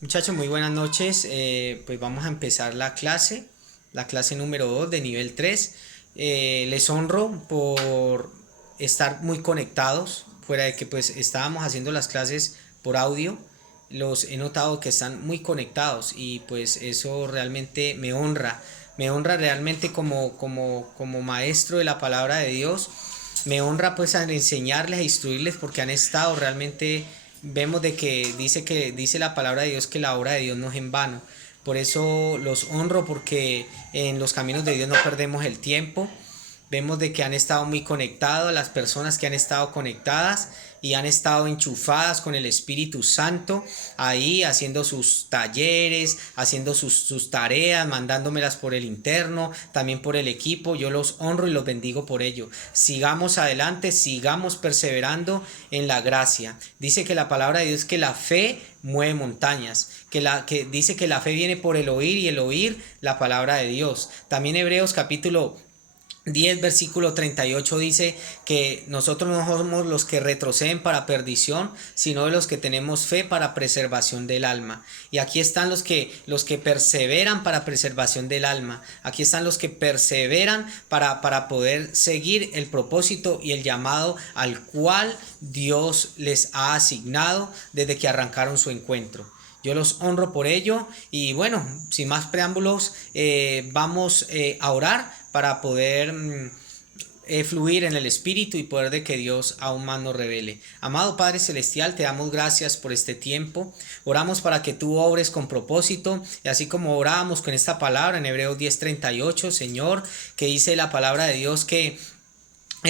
Muchachos, muy buenas noches. Pues vamos a empezar la clase número 2 de nivel 3. Les honro por estar muy conectados, fuera de que pues estábamos haciendo las clases por audio. Los he notado que están muy conectados y pues eso realmente me honra. Me honra realmente como maestro de la palabra de Dios. Me honra pues a enseñarles, a instruirles porque han estado realmente. Vemos de que dice la palabra de Dios que la obra de Dios no es en vano. Por eso los honro, porque en los caminos de Dios no perdemos el tiempo. Vemos de que han estado muy conectados, las personas que han estado conectadas y han estado enchufadas con el Espíritu Santo, ahí haciendo sus talleres, haciendo sus tareas, mandándomelas por el interno, también por el equipo. Yo los honro y los bendigo por ello. Sigamos adelante, sigamos perseverando en la gracia. Dice que la palabra de Dios es que la fe mueve montañas, que dice que la fe viene por el oír y el oír la palabra de Dios. También Hebreos capítulo 10 versículo 38 dice que nosotros no somos los que retroceden para perdición, sino los que tenemos fe para preservación del alma. Y aquí están los que perseveran para preservación del alma. Aquí están los que perseveran para poder seguir el propósito y el llamado al cual Dios les ha asignado desde que arrancaron su encuentro. Yo los honro por ello y bueno, sin más preámbulos, vamos a orar para poder fluir en el Espíritu y poder de que Dios aún más nos revele. Amado Padre Celestial, te damos gracias por este tiempo. Oramos para que tú obres con propósito, y así como oramos con esta palabra en Hebreos 10:38, Señor, que dice la palabra de Dios que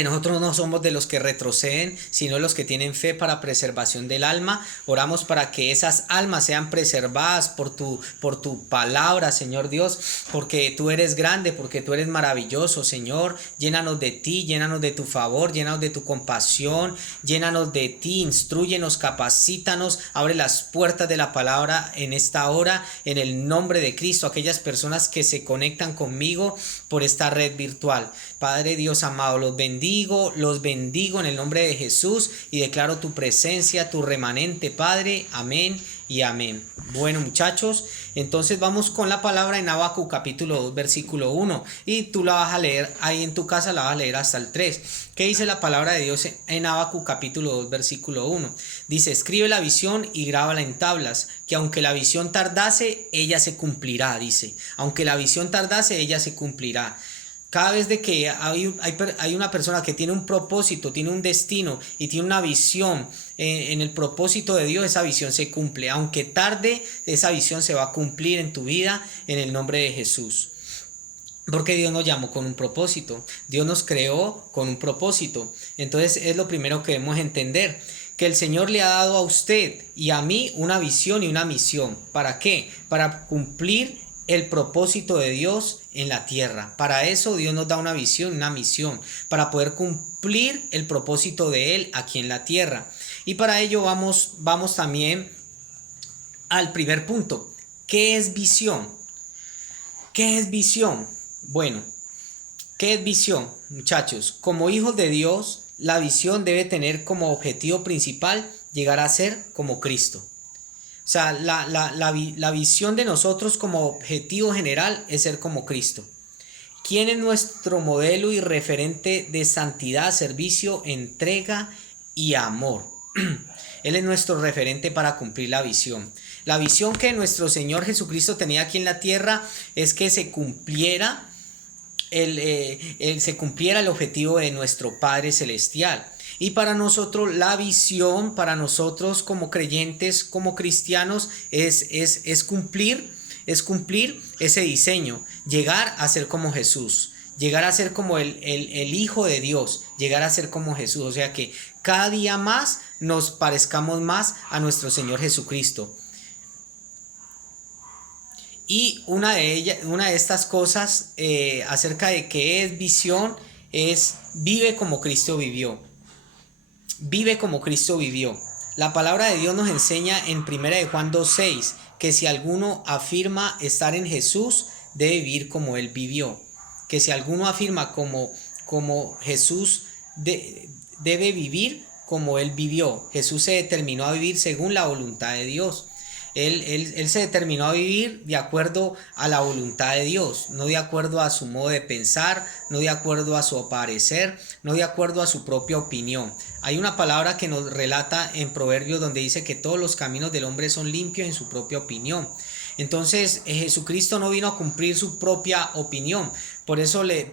nosotros no somos de los que retroceden, sino los que tienen fe para preservación del alma. Oramos para que esas almas sean preservadas por tu palabra, Señor Dios, porque tú eres grande, porque tú eres maravilloso, Señor. Llénanos de ti, llénanos de tu favor, llénanos de tu compasión, llénanos de ti, instrúyenos, capacítanos, abre las puertas de la palabra en esta hora, en el nombre de Cristo, aquellas personas que se conectan conmigo por esta red virtual. Padre Dios amado, los bendigo en el nombre de Jesús y declaro tu presencia, tu remanente, Padre. Amén y amén. Bueno, muchachos, entonces vamos con la palabra en Habacuc capítulo 2 versículo 1, y tú la vas a leer ahí en tu casa, la vas a leer hasta el 3. ¿Qué dice la palabra de Dios en Habacuc capítulo 2 versículo 1? Dice: escribe la visión y grábala en tablas, que aunque la visión tardase, ella se cumplirá. Dice, aunque la visión tardase, ella se cumplirá. Cada vez de que hay una persona que tiene un propósito, tiene un destino y tiene una visión en el propósito de Dios, esa visión se cumple. Aunque tarde, esa visión se va a cumplir en tu vida en el nombre de Jesús. Porque Dios nos llamó con un propósito. Dios nos creó con un propósito. Entonces es lo primero que debemos entender, que el Señor le ha dado a usted y a mí una visión y una misión. ¿Para qué? Para cumplir el propósito de Dios en la tierra. Para eso Dios nos da una visión, una misión, para poder cumplir el propósito de Él aquí en la tierra. Y para ello vamos también al primer punto. ¿Qué es visión? ¿Qué es visión? Bueno, ¿qué es visión, muchachos? Como hijos de Dios, la visión debe tener como objetivo principal llegar a ser como Cristo. O sea, la visión de nosotros como objetivo general es ser como Cristo. ¿Quién es nuestro modelo y referente de santidad, servicio, entrega y amor? Él es nuestro referente para cumplir la visión. La visión que nuestro Señor Jesucristo tenía aquí en la tierra es que se cumpliera se cumpliera el objetivo de nuestro Padre Celestial. Y para nosotros la visión, para nosotros como creyentes, como cristianos, es cumplir ese diseño, llegar a ser como Jesús, llegar a ser como el Hijo de Dios, llegar a ser como Jesús. O sea que cada día más nos parezcamos más a nuestro Señor Jesucristo. Y una de estas cosas acerca de qué es visión es: vive como Cristo vivió. Vive como Cristo vivió. La palabra de Dios nos enseña en 1 de Juan 2:6 que si alguno afirma estar en Jesús, debe vivir como Él vivió. Que si alguno afirma como Jesús debe vivir como Él vivió. Jesús se determinó a vivir según la voluntad de Dios. Él se determinó a vivir de acuerdo a la voluntad de Dios, no de acuerdo a su modo de pensar, no de acuerdo a su parecer, no de acuerdo a su propia opinión. Hay una palabra que nos relata en Proverbios donde dice que todos los caminos del hombre son limpios en su propia opinión. Entonces Jesucristo no vino a cumplir su propia opinión. Por eso le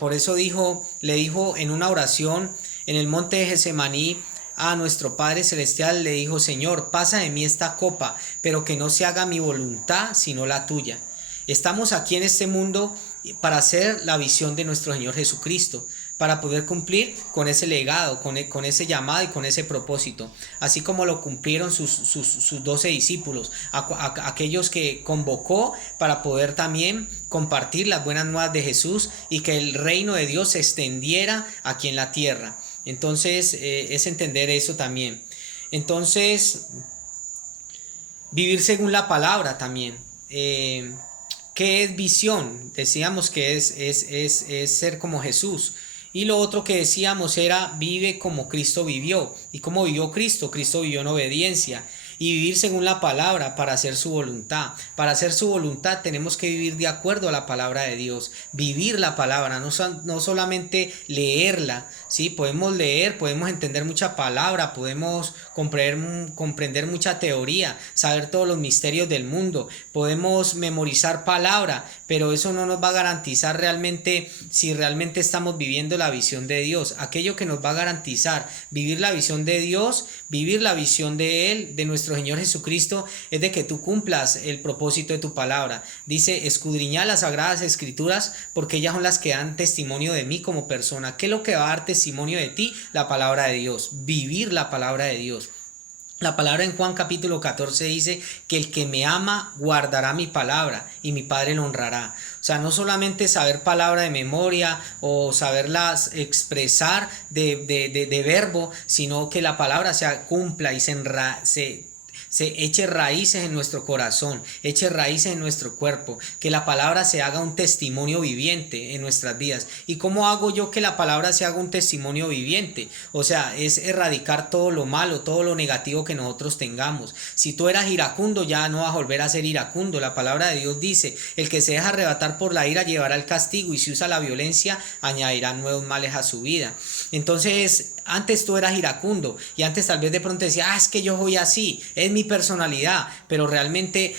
dijo en una oración en el monte de Getsemaní a nuestro Padre Celestial, le dijo: Señor, pasa de mí esta copa, pero que no se haga mi voluntad sino la tuya. Estamos aquí en este mundo para hacer la visión de nuestro Señor Jesucristo, para poder cumplir con ese legado, con ese llamado y con ese propósito, así como lo cumplieron sus 12 discípulos, aquellos que convocó para poder también compartir las buenas nuevas de Jesús y que el reino de Dios se extendiera aquí en la tierra. Entonces es entender eso también. Entonces, vivir según la palabra también. ¿Qué es visión? Decíamos que es ser como Jesús. Y lo otro que decíamos era: vive como Cristo vivió. ¿Y cómo vivió Cristo? Cristo vivió en obediencia. Y vivir según la palabra para hacer su voluntad. Para hacer su voluntad tenemos que vivir de acuerdo a la palabra de Dios. Vivir la palabra, no solamente leerla. ¿Sí? Podemos leer, podemos entender mucha palabra, podemos comprender mucha teoría, saber todos los misterios del mundo, podemos memorizar palabra, pero eso no nos va a garantizar realmente si realmente estamos viviendo la visión de Dios. Aquello que nos va a garantizar vivir la visión de Dios, vivir la visión de Él, de nuestro Señor Jesucristo, es de que tú cumplas el propósito de tu palabra. Dice: escudriñad las sagradas escrituras, porque ellas son las que dan testimonio de mí como persona. ¿Qué es lo que va a dar testimonio de ti? La palabra de Dios, vivir la palabra de Dios. La palabra en Juan capítulo 14 dice que el que me ama guardará mi palabra y mi Padre lo honrará. O sea, no solamente saber palabra de memoria o saberlas expresar de verbo, sino que la palabra se cumpla y se eche raíces en nuestro corazón, eche raíces en nuestro cuerpo, que la palabra se haga un testimonio viviente en nuestras vidas. ¿Y cómo hago yo que la palabra se haga un testimonio viviente? O sea, es erradicar todo lo malo, todo lo negativo que nosotros tengamos. Si tú eras iracundo, ya no vas a volver a ser iracundo. La palabra de Dios dice: el que se deja arrebatar por la ira llevará el castigo, y si usa la violencia añadirá nuevos males a su vida. Entonces, antes tú eras iracundo y antes tal vez de pronto decías: es que yo soy así, es mi personalidad, pero realmente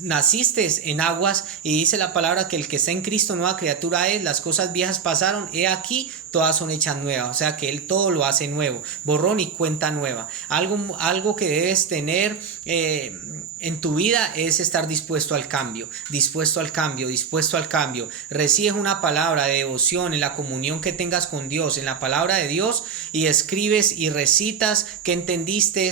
naciste en aguas, y dice la palabra que el que está en Cristo nueva criatura es. Las cosas viejas pasaron, he aquí todas son hechas nuevas. O sea que Él todo lo hace nuevo, borrón y cuenta nueva. Algo que debes tener en tu vida es estar dispuesto al cambio, dispuesto al cambio, dispuesto al cambio. Recibes una palabra de devoción en la comunión que tengas con Dios, en la palabra de Dios, y escribes y recitas qué entendiste,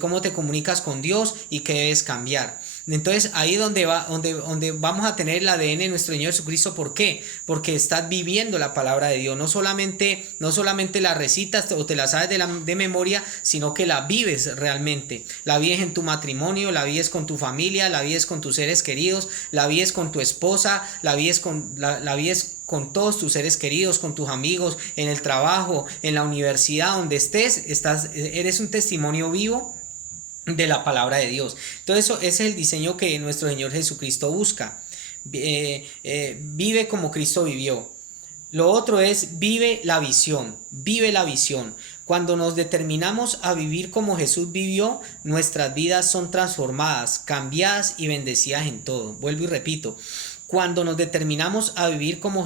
cómo te comunicas con Dios y qué debes cambiar. Entonces ahí donde vamos a tener el ADN de nuestro Señor Jesucristo. ¿Por qué? Porque estás viviendo la palabra de Dios. No solamente la recitas o te la sabes de memoria, sino que la vives realmente. La vives en tu matrimonio, la vives con tu familia, la vives con tus seres queridos, la vives con tu esposa, la vives con todos tus seres queridos, con tus amigos, en el trabajo, en la universidad, donde estés, eres un testimonio vivo de la palabra de Dios. Todo eso, ese es el diseño que nuestro Señor Jesucristo busca. Vive como Cristo vivió. Lo otro es: vive la visión, vive la visión. Cuando nos determinamos a vivir como Jesús vivió, nuestras vidas son transformadas, cambiadas y bendecidas en todo. Vuelvo y repito: cuando nos determinamos a vivir como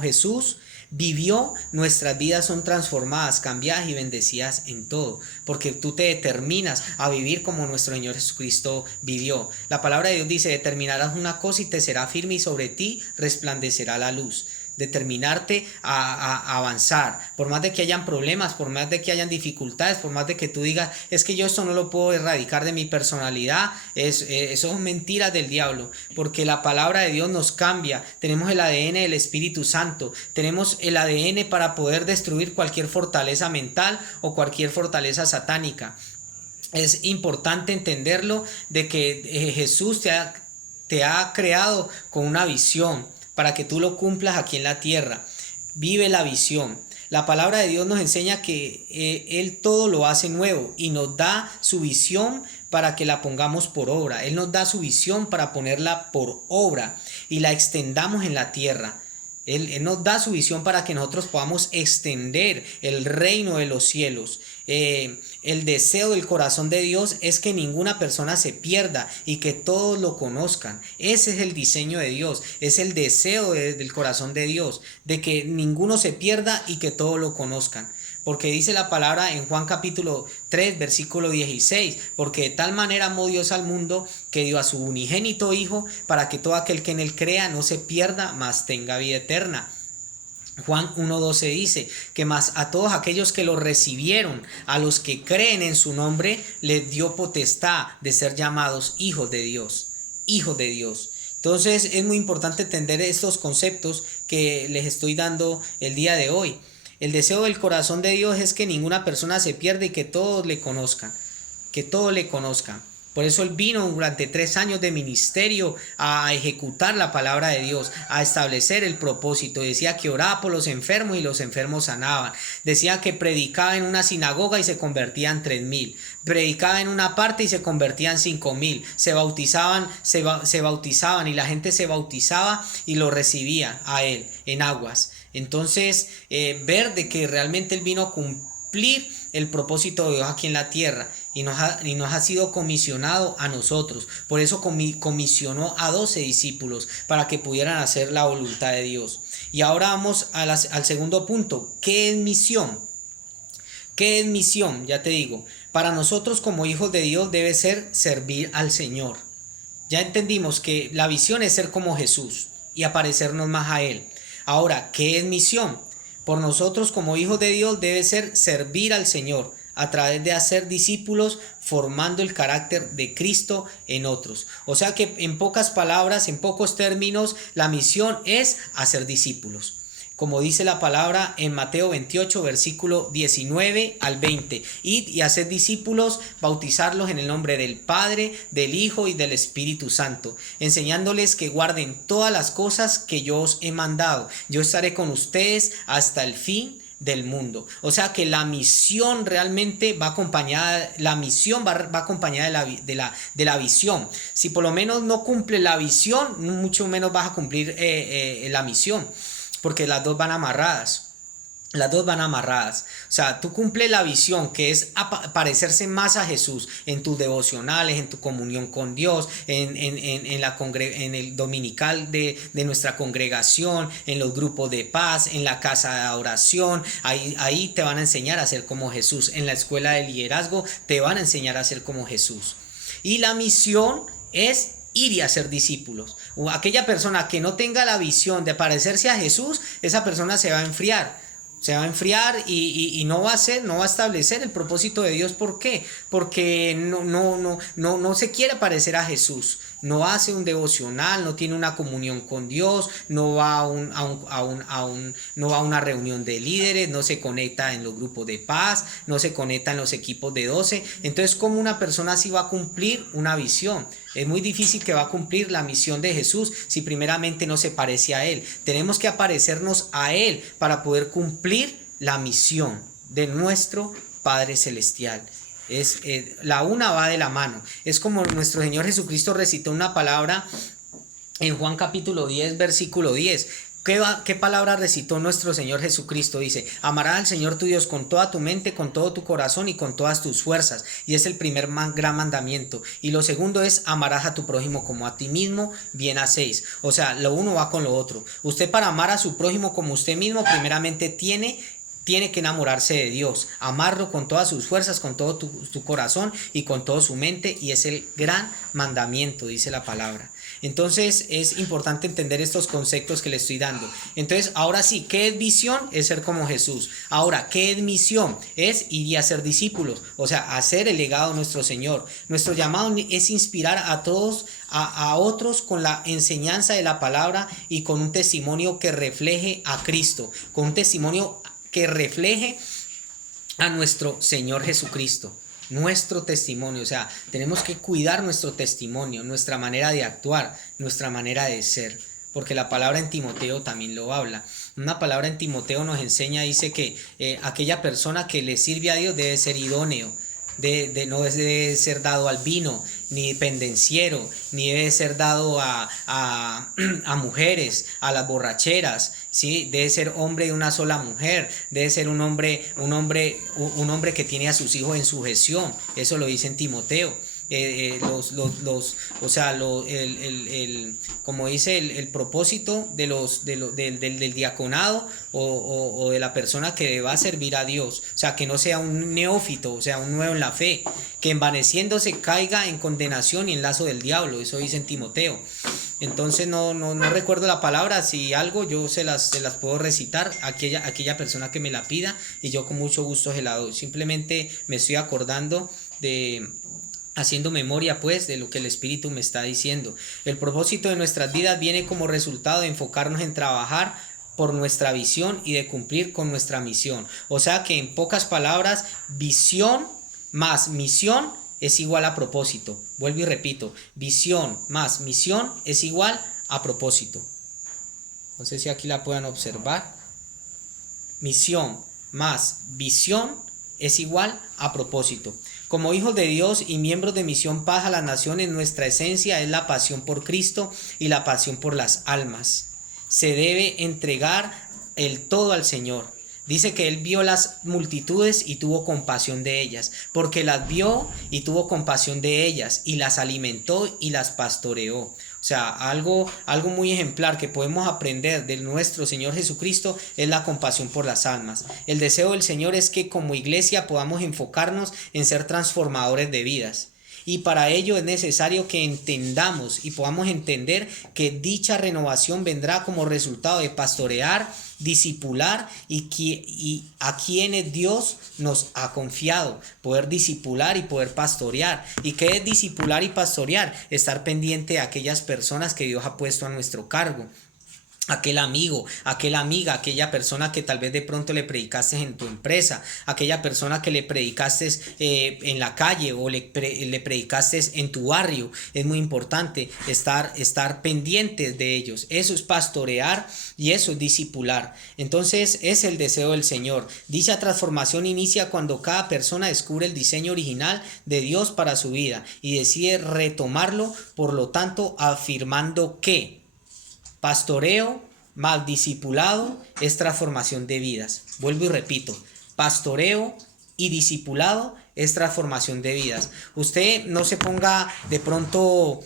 Jesús vivió, nuestras vidas son transformadas, cambiadas y bendecidas en todo, porque tú te determinas a vivir como nuestro Señor Jesucristo vivió. La palabra de Dios dice: determinarás una cosa y te será firme, y sobre ti resplandecerá la luz. Determinarte a avanzar, por más de que hayan problemas, por más de que hayan dificultades, por más de que tú digas: es que yo esto no lo puedo erradicar de mi personalidad. Eso son mentiras del diablo, porque la palabra de Dios nos cambia. Tenemos el ADN del Espíritu Santo, tenemos el ADN para poder destruir cualquier fortaleza mental o cualquier fortaleza satánica. Es importante entenderlo, de que Jesús te ha creado con una visión para que tú lo cumplas aquí en la tierra. Vive la visión. La palabra de Dios nos enseña que Él todo lo hace nuevo y nos da su visión para que la pongamos por obra. Él nos da su visión para ponerla por obra y la extendamos en la tierra. Él nos da su visión para que nosotros podamos extender el reino de los cielos. El deseo del corazón de Dios es que ninguna persona se pierda y que todos lo conozcan. Ese es el diseño de Dios, es el deseo del corazón de Dios, de que ninguno se pierda y que todos lo conozcan. Porque dice la palabra en Juan capítulo 3, versículo 16, porque de tal manera amó Dios al mundo que dio a su unigénito Hijo para que todo aquel que en él crea no se pierda, mas tenga vida eterna. Juan 1:12 dice que más a todos aquellos que lo recibieron, a los que creen en su nombre, les dio potestad de ser llamados hijos de Dios, hijos de Dios. Entonces es muy importante entender estos conceptos que les estoy dando el día de hoy. El deseo del corazón de Dios es que ninguna persona se pierda y que todos le conozcan, que todos le conozcan. Por eso Él vino durante 3 años de ministerio a ejecutar la palabra de Dios, a establecer el propósito. Decía que oraba por los enfermos y los enfermos sanaban. Decía que predicaba en una sinagoga y se convertían 3,000. Predicaba en una parte y se convertían 5,000. Se bautizaban y la gente se bautizaba y lo recibía a Él en aguas. Entonces, ver de que realmente Él vino a cumplir el propósito de Dios aquí en la tierra y nos ha sido comisionado a nosotros. Por eso comisionó a 12 discípulos para que pudieran hacer la voluntad de Dios. Y ahora vamos al segundo punto. ¿Qué es misión? ¿Qué es misión? Ya te digo, para nosotros como hijos de Dios debe ser servir al Señor. Ya entendimos que la visión es ser como Jesús y aparecernos más a Él. Ahora, ¿qué es misión? Por nosotros como hijos de Dios debe ser servir al Señor a través de hacer discípulos, formando el carácter de Cristo en otros. O sea que en pocas palabras, en pocos términos, la misión es hacer discípulos. Como dice la palabra en Mateo 28, versículo 19 al 20. Id y haced discípulos, bautizarlos en el nombre del Padre, del Hijo y del Espíritu Santo, enseñándoles que guarden todas las cosas que yo os he mandado. Yo estaré con ustedes hasta el fin del mundo. O sea que la misión realmente va acompañada, la misión va acompañada de la visión. Si por lo menos no cumple la visión, mucho menos vas a cumplir la misión. Porque las dos van amarradas. Las dos van amarradas. O sea, tú cumples la visión que es parecerse más a Jesús en tus devocionales, en tu comunión con Dios, en el dominical de nuestra congregación, en los grupos de paz, en la casa de oración. Ahí te van a enseñar a ser como Jesús. En la escuela de liderazgo te van a enseñar a ser como Jesús. Y la misión es ir y hacer discípulos. O aquella persona que no tenga la visión de parecerse a Jesús, esa persona se va a enfriar. Se va a enfriar y no va a establecer el propósito de Dios. ¿Por qué? Porque no se quiere parecer a Jesús. No hace un devocional, no tiene una comunión con Dios, no va no va a una reunión de líderes, no se conecta en los grupos de paz, no se conecta en los equipos de 12. Entonces, ¿cómo una persona así va a cumplir una visión? Es muy difícil que va a cumplir la misión de Jesús si primeramente no se parece a Él. Tenemos que aparecernos a Él para poder cumplir la misión de nuestro Padre Celestial. La una va de la mano. Es como nuestro Señor Jesucristo recitó una palabra en Juan capítulo 10, versículo 10. ¿Qué palabra recitó nuestro Señor Jesucristo? Dice: amarás al Señor tu Dios con toda tu mente, con todo tu corazón y con todas tus fuerzas. Y es el primer gran mandamiento. Y lo segundo es: amarás a tu prójimo como a ti mismo, bien hacéis. O sea, lo uno va con lo otro. Usted, para amar a su prójimo como usted mismo, primeramente tiene que enamorarse de Dios, amarlo con todas sus fuerzas, con todo tu corazón y con toda su mente, y es el gran mandamiento, dice la palabra. Entonces es importante entender estos conceptos que le estoy dando. Entonces, ahora sí, ¿qué es visión? Es ser como Jesús. Ahora, ¿qué es misión? Es ir y hacer discípulos, o sea, hacer el legado de nuestro Señor. Nuestro llamado es inspirar a todos, a otros, con la enseñanza de la palabra y con un testimonio que refleje a Cristo, con un testimonio que refleje a nuestro Señor Jesucristo, nuestro testimonio. O sea, tenemos que cuidar nuestro testimonio, nuestra manera de actuar, nuestra manera de ser, porque la palabra en Timoteo también lo habla. Una palabra en Timoteo nos enseña, dice que aquella persona que le sirve a Dios debe ser idóneo, no debe ser dado al vino, ni pendenciero, ni debe ser dado a mujeres, a las borracheras, ¿sí? Debe ser hombre de una sola mujer, debe ser un hombre que tiene a sus hijos en sujeción. Eso lo dice en Timoteo. Como dice el propósito del diaconado o de la persona que va a servir a Dios, o sea, que no sea un neófito, o sea, un nuevo en la fe, que envaneciéndose caiga en condenación y en lazo del diablo. Eso dice en Timoteo. Entonces no recuerdo la palabra. Si algo yo se las puedo recitar a aquella persona que me la pida, y yo con mucho gusto se la doy. Simplemente me estoy acordando haciendo memoria pues de lo que el Espíritu me está diciendo. El propósito de nuestras vidas viene como resultado de enfocarnos en trabajar por nuestra visión y de cumplir con nuestra misión. O sea que, en pocas palabras, visión más misión es igual a propósito. Vuelvo y repito, visión más misión es igual a propósito. No sé si aquí la puedan observar. Misión más visión es igual a propósito. Como hijos de Dios y miembros de Misión Paz a las Naciones, nuestra esencia es la pasión por Cristo y la pasión por las almas. Se debe entregar el todo al Señor. Dice que Él vio las multitudes y tuvo compasión de ellas, porque las vio y tuvo compasión de ellas, y las alimentó y las pastoreó. O sea, algo muy ejemplar que podemos aprender de nuestro Señor Jesucristo es la compasión por las almas. El deseo del Señor es que como iglesia podamos enfocarnos en ser transformadores de vidas. Y para ello es necesario que entendamos y podamos entender que dicha renovación vendrá como resultado de pastorear, discipular y a quienes Dios nos ha confiado, poder discipular y poder pastorear. ¿Y qué es discipular y pastorear? Estar pendiente de aquellas personas que Dios ha puesto a nuestro cargo. Aquel amigo, aquella amiga, aquella persona que tal vez de pronto le predicaste en tu empresa, aquella persona que le predicaste en la calle o le predicaste en tu barrio. Es muy importante estar pendientes de ellos. Eso es pastorear y eso es discipular. Entonces es el deseo del Señor. Dicha transformación inicia cuando cada persona descubre el diseño original de Dios para su vida y decide retomarlo, por lo tanto afirmando que pastoreo más discipulado es transformación de vidas. Vuelvo y repito, pastoreo y discipulado es transformación de vidas. Usted no se ponga de pronto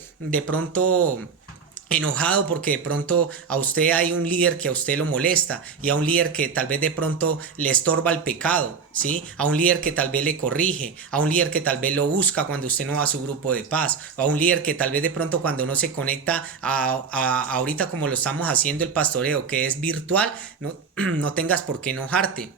enojado porque de pronto a usted hay un líder que a usted lo molesta, y a un líder que tal vez de pronto le estorba el pecado, ¿sí? A un líder que tal vez le corrige, a un líder que tal vez lo busca cuando usted no va a su grupo de paz, a un líder que tal vez de pronto cuando no se conecta a ahorita como lo estamos haciendo el pastoreo, que es virtual, no tengas por qué enojarte.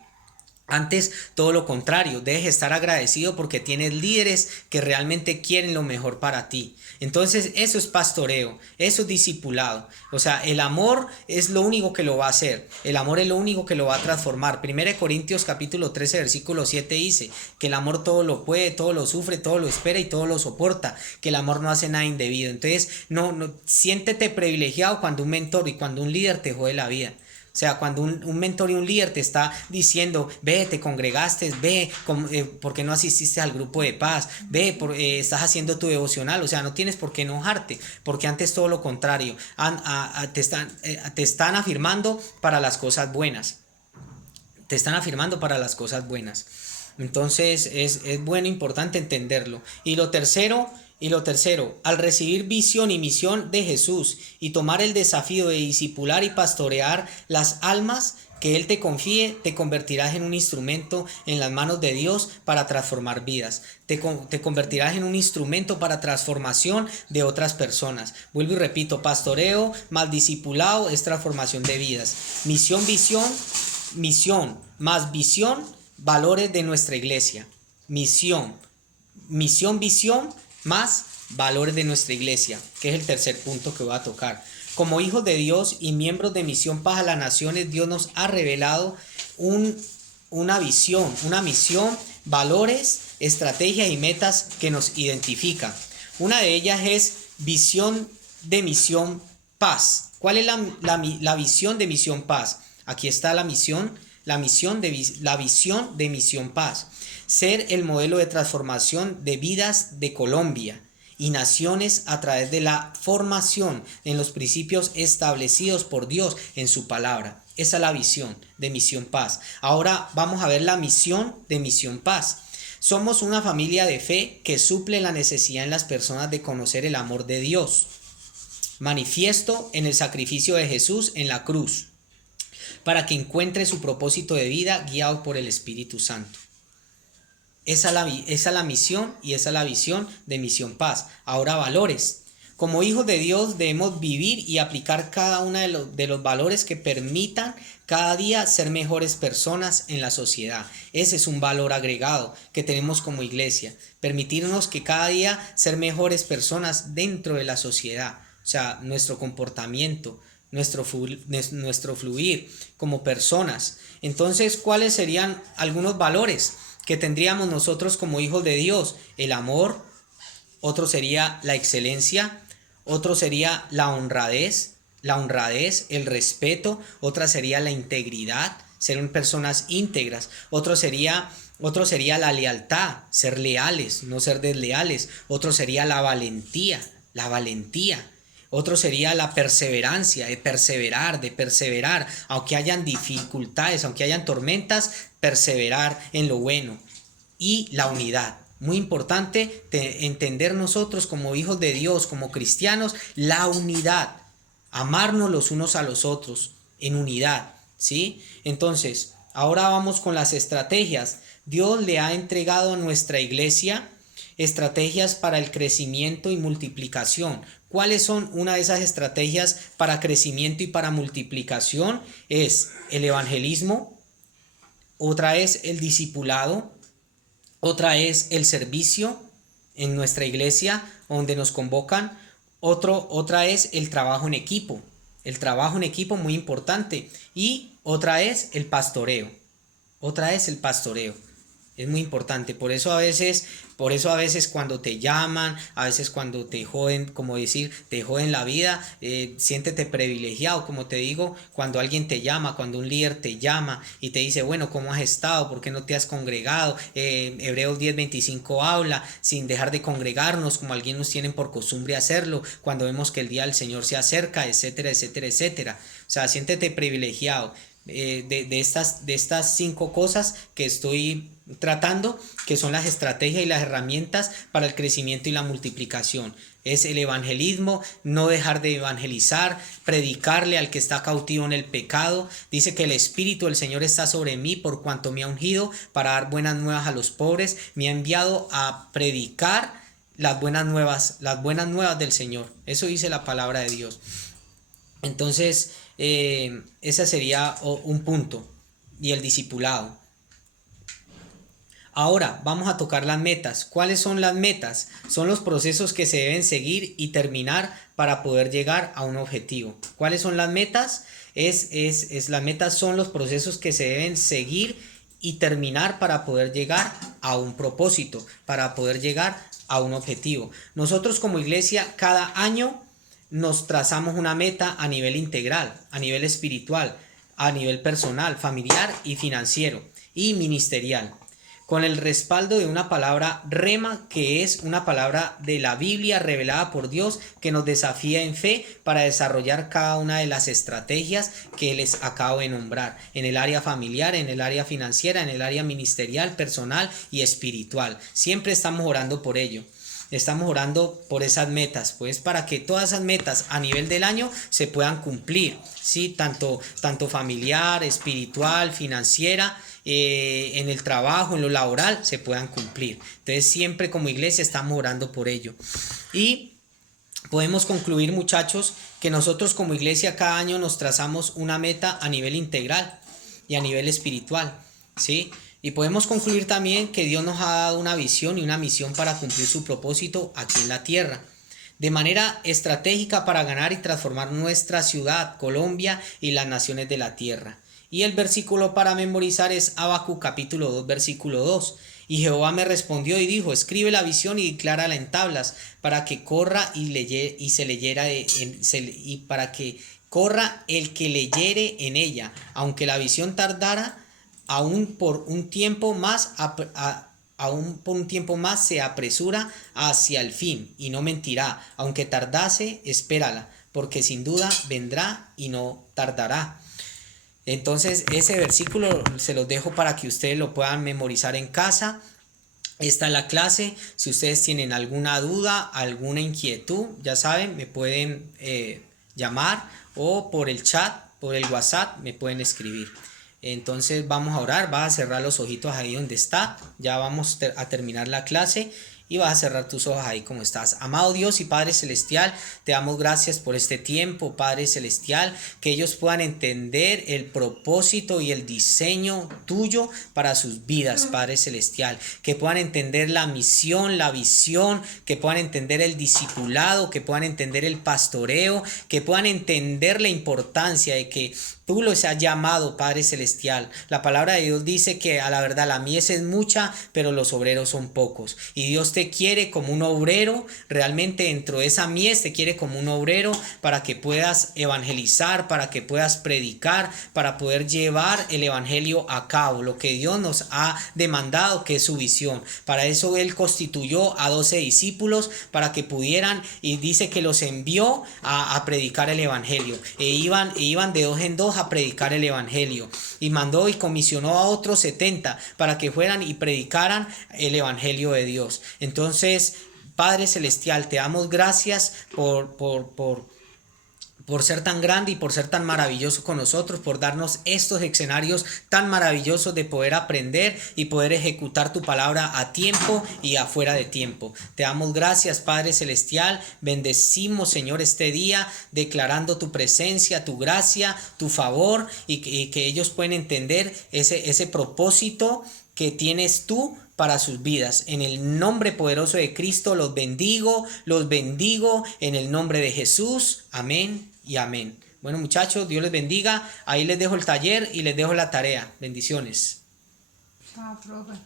Antes, todo lo contrario, debes estar agradecido porque tienes líderes que realmente quieren lo mejor para ti. Entonces, eso es pastoreo, eso es discipulado. O sea, el amor es lo único que lo va a hacer, el amor es lo único que lo va a transformar. 1 Corintios capítulo 13, versículo 7 dice que el amor todo lo puede, todo lo sufre, todo lo espera y todo lo soporta, que el amor no hace nada indebido. Entonces, siéntete privilegiado cuando un mentor y cuando un líder te jode la vida. O sea, cuando un mentor y un líder te está diciendo, ve, te congregaste, ve, ¿por qué no asististe al grupo de paz? Ve, estás haciendo tu devocional. O sea, no tienes por qué enojarte, porque antes todo lo contrario, te están afirmando para las cosas buenas. Te están afirmando para las cosas buenas. Entonces es bueno, importante entenderlo. Y lo tercero, al recibir visión y misión de Jesús y tomar el desafío de discipular y pastorear las almas que Él te confíe, te convertirás en un instrumento en las manos de Dios para transformar vidas. Te convertirás en un instrumento para transformación de otras personas. Vuelvo y repito, pastoreo más discipulado es transformación de vidas. Misión más visión, valores de nuestra iglesia. Misión, visión más valores de nuestra iglesia, que es el tercer punto que voy a tocar. Como hijos de Dios y miembros de Misión Paz a las Naciones, Dios nos ha revelado una visión, una misión, valores, estrategias y metas que nos identifican. Una de ellas es visión de Misión Paz. ¿Cuál es la visión de Misión Paz? Aquí está la visión de Misión Paz. ser el modelo de transformación de vidas de Colombia y naciones a través de la formación en los principios establecidos por Dios en su palabra. Esa es la visión de Misión Paz. Ahora vamos a ver la misión de Misión Paz. Somos una familia de fe que suple la necesidad en las personas de conocer el amor de Dios, manifiesto en el sacrificio de Jesús en la cruz, para que encuentre su propósito de vida guiado por el Espíritu Santo. Esa es la misión y esa es la visión de Misión Paz. Ahora, valores. Como hijos de Dios debemos vivir y aplicar cada uno de los valores que permitan cada día ser mejores personas en la sociedad. Ese es un valor agregado que tenemos como iglesia. Permitirnos que cada día ser mejores personas dentro de la sociedad. O sea, nuestro comportamiento, nuestro fluir como personas. Entonces, ¿cuáles serían algunos valores que tendríamos nosotros como hijos de Dios? El amor, otro sería la excelencia, otro sería la honradez, el respeto, otra sería la integridad, ser personas íntegras, otro sería la lealtad, ser leales, no ser desleales, otro sería la valentía. Otro sería la perseverancia, de perseverar, aunque hayan dificultades, aunque hayan tormentas, perseverar en lo bueno. Y la unidad. Muy importante entender nosotros como hijos de Dios, como cristianos, la unidad. Amarnos los unos a los otros en unidad, ¿sí? Entonces, ahora vamos con las estrategias. Dios le ha entregado a nuestra iglesia estrategias para el crecimiento y multiplicación. ¿Cuáles son una de esas estrategias para crecimiento y para multiplicación? Es el evangelismo, otra es el discipulado, otra es el servicio en nuestra iglesia donde nos convocan, otra es el trabajo en equipo. El trabajo en equipo muy importante. Y otra es el pastoreo. Es muy importante. Por eso a veces cuando te llaman, a veces cuando te joden, como decir, te joden la vida, siéntete privilegiado, como te digo, cuando alguien te llama, cuando un líder te llama y te dice, bueno, ¿cómo has estado? ¿Por qué no te has congregado? Hebreos 10:25 habla, sin dejar de congregarnos, como algunos tienen por costumbre hacerlo, cuando vemos que el día del Señor se acerca, etcétera, etcétera, etcétera. O sea, siéntete privilegiado. De estas 5 cosas que estoy tratando, que son las estrategias y las herramientas para el crecimiento y la multiplicación. Es el evangelismo, no dejar de evangelizar, predicarle al que está cautivo en el pecado. Dice que el Espíritu del Señor está sobre mí por cuanto me ha ungido para dar buenas nuevas a los pobres, me ha enviado a predicar las buenas nuevas del Señor. Eso dice la palabra de Dios. Entonces, ese sería un punto. Y el discipulado. Ahora vamos a tocar las metas. ¿Cuáles son las metas? Son los procesos que se deben seguir y terminar para poder llegar a un objetivo. ¿Cuáles son las metas? Las metas son los procesos que se deben seguir y terminar para poder llegar a un propósito, para poder llegar a un objetivo. Nosotros como iglesia cada año nos trazamos una meta a nivel integral, a nivel espiritual, a nivel personal, familiar y financiero y ministerial, con el respaldo de una palabra rema, que es una palabra de la Biblia revelada por Dios que nos desafía en fe para desarrollar cada una de las estrategias que les acabo de nombrar, en el área familiar, en el área financiera, en el área ministerial, personal y espiritual. Siempre estamos orando por ello. Estamos orando por esas metas, pues para que todas esas metas a nivel del año se puedan cumplir, ¿sí? Tanto familiar, espiritual, financiera, en el trabajo, en lo laboral, se puedan cumplir. Entonces siempre como iglesia estamos orando por ello. Y podemos concluir, muchachos, que nosotros como iglesia cada año nos trazamos una meta a nivel integral y a nivel espiritual, ¿sí? Y podemos concluir también que Dios nos ha dado una visión y una misión para cumplir su propósito aquí en la tierra, de manera estratégica para ganar y transformar nuestra ciudad, Colombia y las naciones de la tierra. Y el versículo para memorizar es Habacuc capítulo 2, versículo 2. Y Jehová me respondió y dijo, escribe la visión y declárala en tablas, para que corra para que corra el que leyere en ella, aunque la visión tardara aún por un tiempo más aún por un tiempo más se apresura hacia el fin y no mentirá. Aunque tardase, espérala, porque sin duda vendrá y no tardará. Entonces ese versículo se los dejo para que ustedes lo puedan memorizar en casa. Esta es la clase. Si ustedes tienen alguna duda, alguna inquietud, ya saben, me pueden llamar o por el chat, por el WhatsApp, me pueden escribir. Entonces vamos a orar, vas a cerrar los ojitos ahí donde está, ya vamos a terminar la clase y vas a cerrar tus ojos ahí como estás. Amado Dios y Padre Celestial, te damos gracias por este tiempo, Padre Celestial, que ellos puedan entender el propósito y el diseño tuyo para sus vidas, Padre Celestial, que puedan entender la misión, la visión, que puedan entender el discipulado, que puedan entender el pastoreo, que puedan entender la importancia de que tú los has llamado, Padre Celestial. La palabra de Dios dice que a la verdad la mies es mucha, pero los obreros son pocos. Y Dios te quiere como un obrero, realmente dentro de esa mies te quiere como un obrero para que puedas evangelizar, para que puedas predicar, para poder llevar el evangelio a cabo, lo que Dios nos ha demandado, que es su visión. Para eso Él constituyó a 12 discípulos para que pudieran, y dice que los envió a predicar el evangelio. Iban de dos en dos a predicar el evangelio, y mandó y comisionó a otros 70 para que fueran y predicaran el evangelio de Dios. Entonces, Padre Celestial, te damos gracias por ser tan grande y por ser tan maravilloso con nosotros, por darnos estos escenarios tan maravillosos de poder aprender y poder ejecutar tu palabra a tiempo y afuera de tiempo. Te damos gracias, Padre Celestial. Bendecimos, Señor, este día, declarando tu presencia, tu gracia, tu favor, y que ellos pueden entender ese propósito que tienes tú para sus vidas. En el nombre poderoso de Cristo los bendigo en el nombre de Jesús. Amén y amén. Bueno, muchachos, Dios les bendiga. Ahí les dejo el taller y les dejo la tarea. Bendiciones. Chao, profe.